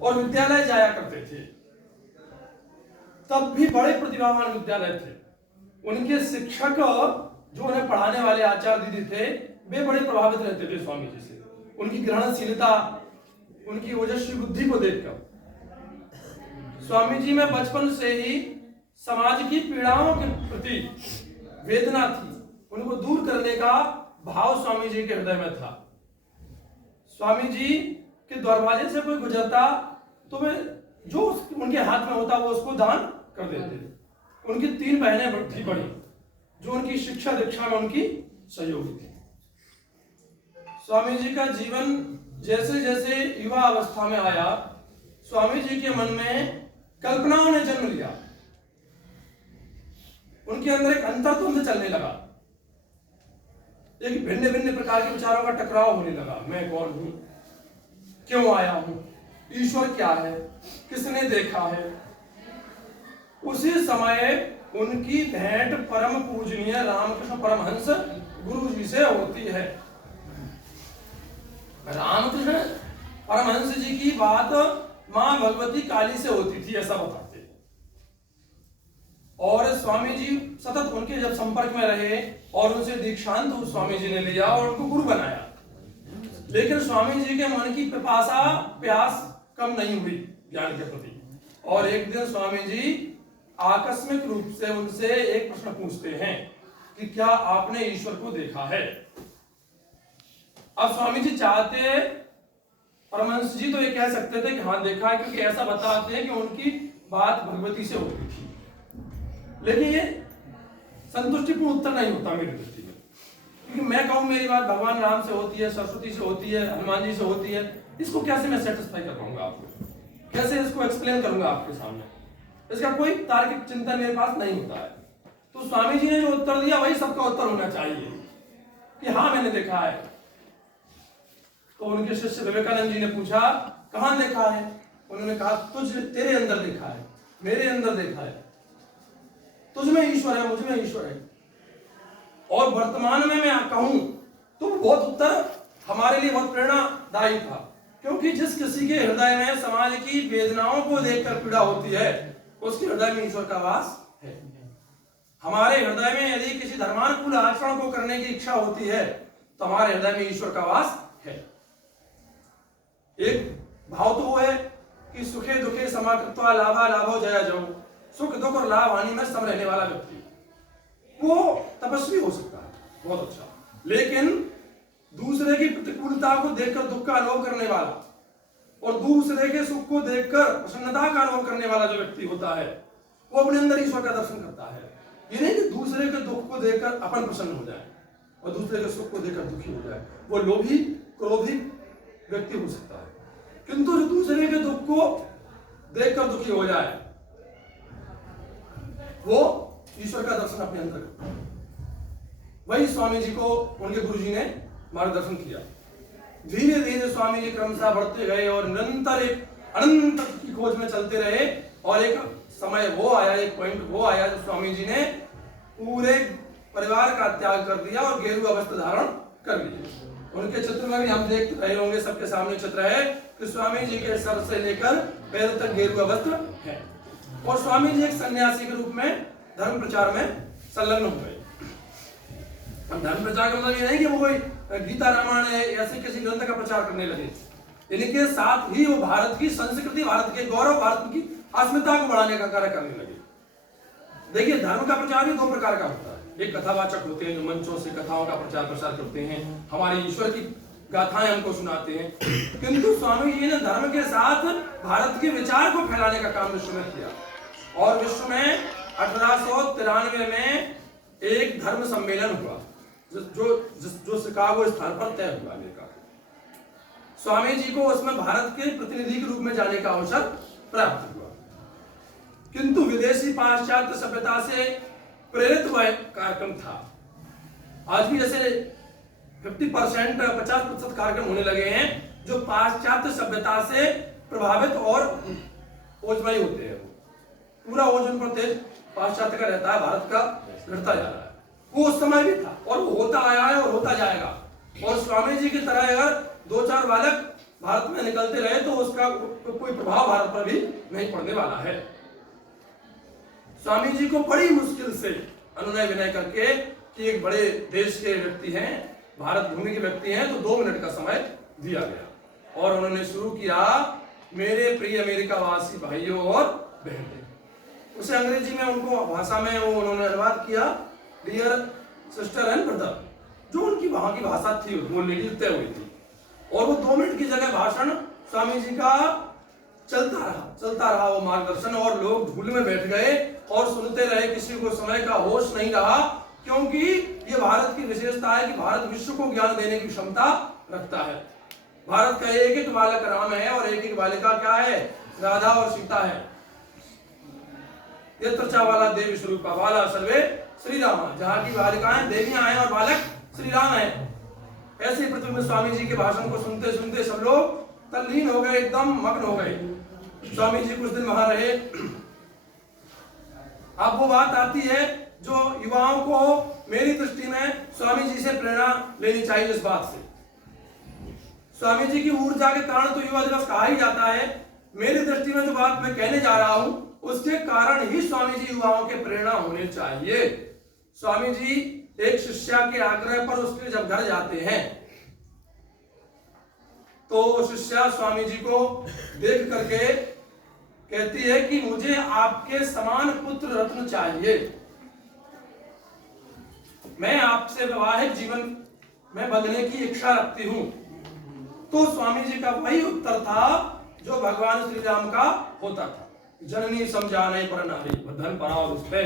और विद्यालय जाया करते थे। तब भी बड़े प्रतिभावान विद्यालय थे। उनके शिक्षक जो उन्हें पढ़ाने वाले आचार्य दीदी थे, वे बड़े प्रभावित रहते थे स्वामी जी से। उनकी ग्रहणशीलता, उनकी ओजस्वी बुद्धि को देखकर स्वामी जी में बचपन से ही समाज की पीड़ाओं के प्रति वेदना थी। उनको दूर करने का भाव स्वामी जी के हृदय में था। स्वामी जी के दरवाजे से कोई गुजरता तो वे जो उनके हाथ में होता वो उसको दान कर देते। उनकी 3 बहनें थी बड़ी, जो उनकी शिक्षा दीक्षा में उनकी सहयोगी थी। स्वामी जी का जीवन जैसे जैसे युवा अवस्था में आया, स्वामी जी के मन में कल्पनाओं ने जन्म लिया। उनके अंदर एक अंतर्द्वंद चलने लगा, एक भिन्न भिन्न प्रकार के विचारों का टकराव होने लगा। मैं कौन हूं, क्यों आया हूं, ईश्वर क्या है, किसने देखा है। उसी समय उनकी भेंट परम पूजनीय रामकृष्ण परमहंस गुरु जी से होती है। रामकृष्ण परमहंस जी की बात मां भगवती काली से होती थी, ऐसा बताते हैं। और स्वामी जी सतत उनके जब संपर्क में रहे और उनसे दीक्षांत स्वामी जी ने लिया और उनको गुरु बनाया। लेकिन स्वामी जी के मन की पिपासा प्यास कम नहीं हुई ज्ञान के प्रति। और एक दिन स्वामी जी आकस्मिक रूप से उनसे एक प्रश्न पूछते हैं कि क्या आपने ईश्वर को देखा है। अब स्वामी जी चाहते, परमहंस जी तो ये कह सकते थे कि हाँ देखा है, क्योंकि ऐसा बताते हैं कि उनकी बात भगवती से होती थी। लेकिन ये संतुष्टिपूर्ण उत्तर नहीं होता मेरी दृष्टि में, क्योंकि मैं कहूं मेरी बात भगवान राम से होती है, सरस्वती से होती है, हनुमान जी से होती है, इसको कैसे मैं सेटिस्फाई कर पाऊंगा आपको, कैसे इसको एक्सप्लेन करूंगा आपके सामने। इसका कोई तार्किक चिंतन मेरे पास नहीं होता है। तो स्वामी जी ने जो उत्तर दिया वही सबका उत्तर होना चाहिए कि हाँ मैंने देखा है। तो उनके शिष्य विवेकानंद जी ने पूछा कहां देखा है। उन्होंने कहा तेरे अंदर देखा है, मेरे अंदर देखा है, तुझ में ईश्वर है, मुझ में ईश्वर है। और वर्तमान में मैं कहूं तो बहुत उत्तर हमारे लिए बहुत प्रेरणादायी था, क्योंकि जिस किसी के हृदय में समाज की वेदनाओं को देखकर पीड़ा होती है उसके हृदय में ईश्वर का वास है। हमारे हृदय में यदि किसी धर्मानुकूल आचरण को करने की इच्छा होती है तो हमारे हृदय में ईश्वर का वास है। एक भाव तो वो है कि सुखे दुखे समाकृत्वा लाभा लाभो जया जयो, सुख दुख और लाभ हानि में सम रहने वाला व्यक्ति वो तपस्वी हो सकता है, बहुत अच्छा। लेकिन दूसरे की प्रतिकूलता को देखकर दुख का अनुभव करने वाला और दूसरे के सुख को देखकर प्रसन्नता का अनुभव करने वाला जो व्यक्ति होता है वो अपने अंदर ईश्वर का दर्शन करता है। ये नहीं कि दूसरे के दुख को देखकर अपन प्रसन्न हो जाए और दूसरे के सुख को देखकर दुखी हो जाए, वो लोभी क्रोधी व्यक्ति हो सकता है। किंतु जो दूसरे के दुख को देखकर दुखी हो जाए वो ईश्वर का दर्शन अपने अंदर करता है। वही स्वामी जी को उनके गुरु जी ने मार्गदर्शन किया। धीरे धीरे स्वामी जी क्रमशः बढ़ते गए और निरंतर एक अनंत की खोज में चलते रहे। और एक समय वो आया, एक पॉइंट वो आया जब स्वामी जी ने पूरे परिवार का त्याग कर दिया और गेरुआ वस्त्र धारण कर लिए। उनके चित्र में भी हम देख रहे होंगे, सबके सामने चित्र है कि स्वामी जी के सर से लेकर पैर तक गेरुआ वस्त्र है। और स्वामी जी एक सन्यासी के रूप में धर्म प्रचार में संलग्न हुए। धर्म प्रचार का मतलब ये नहीं कि वो कोई गीता रामायण है ऐसे किसी ग्रंथ का प्रचार करने लगे। इनके साथ ही वो भारत की संस्कृति, भारत के गौरव, भारत की अस्मिता को बढ़ाने का कार्य करने लगे। देखिए धर्म का प्रचार भी 2 प्रकार का होता है। एक कथावाचक होते हैं जो मंचों से कथाओं का प्रचार प्रसार करते हैं, हमारे ईश्वर की गाथाएं हमको सुनाते हैं। किंतु स्वामी जी ने धर्म के साथ भारत के विचार को फैलाने का काम विश्व में किया। और विश्व में 1893 में एक धर्म सम्मेलन हुआ जो शिकागो स्थान पर तय हुआ अमेरिका। स्वामी जी को उसमें भारत के प्रतिनिधि के रूप में जाने का अवसर प्राप्त हुआ। किंतु विदेशी पाश्चात्य सभ्यता से प्रेरित वह कार्यक्रम था। आज भी जैसे 50% 50% कार्यक्रम होने लगे हैं जो पाश्चात्य सभ्यता से प्रभावित और ओझमय होते हैं। पूरा ओझन पर तेज पाश्चात्य का रहता है, भारत का घटता जा रहा है। वो उस समय भी था और वो होता आया है और होता जाएगा। और स्वामी जी की तरह अगर 2-4 बालक भारत में निकलते रहे तो उसका कोई प्रभाव भारत पर भी नहीं पड़ने वाला है। स्वामी जी को बड़ी मुश्किल से अनुनय विनय करके कि एक बड़े देश के व्यक्ति हैं, भारत भूमि के व्यक्ति हैं, तो 2 मिनट का समय दिया गया और उन्होंने शुरू किया, मेरे प्रिय अमेरिका वासी भाइयों और बहनों। उसे अंग्रेजी में उनको भाषा में उन्होंने अनुवाद किया, डियर सिस्टर एंड ब्रदर, जो उनकी वहां की भाषा थी बोलने की तय हुई थी। और वो 2 मिनट की जगह भाषण स्वामी जी का चलता रहा वो मार्गदर्शन, और लोग झूले में बैठ गए और सुनते रहे, किसी को समय का होश नहीं रहा, क्योंकि ये भारत की विशेषता है कि भारत विश्व को ज्ञान देने की क्षमता रखता है। भारत का एक एक बालक राम है और एक एक बालिका क्या है, राधा और सीता है। यत्र चावाला देवी स्वरूपा बाला सर्वे श्री राम, जहाँ की बालिकाएं देवियां हैं और बालक श्री राम है। ऐसे ही पृथ्वी में स्वामी जी के भाषण को सुनते सुनते सब लोग तल्लीन हो गए, एकदम मग्न हो गए। स्वामी जी कुछ दिन वहां रहे। अब वो बात आती है जो युवाओं को मेरी दृष्टि में स्वामी जी से प्रेरणा लेनी चाहिए। इस बात से स्वामी जी की ऊर्जा के कारण तो युवा दिवस कहा ही जाता है। मेरी दृष्टि में जो बात मैं कहने जा रहा हूं उसके कारण ही स्वामी जी युवाओं के प्रेरणा होने चाहिए। स्वामी जी एक शिष्या के आग्रह पर उसके जब घर जाते हैं तो शिष्या स्वामी जी को देख करके कहती है कि मुझे आपके समान पुत्र रत्न चाहिए, मैं आपसे वैवाहिक जीवन में बंधने की इच्छा रखती हूं। तो स्वामी जी का वही उत्तर था जो भगवान श्री राम का होता था, जननी समझाने पर नारी धन पराओ उस पे।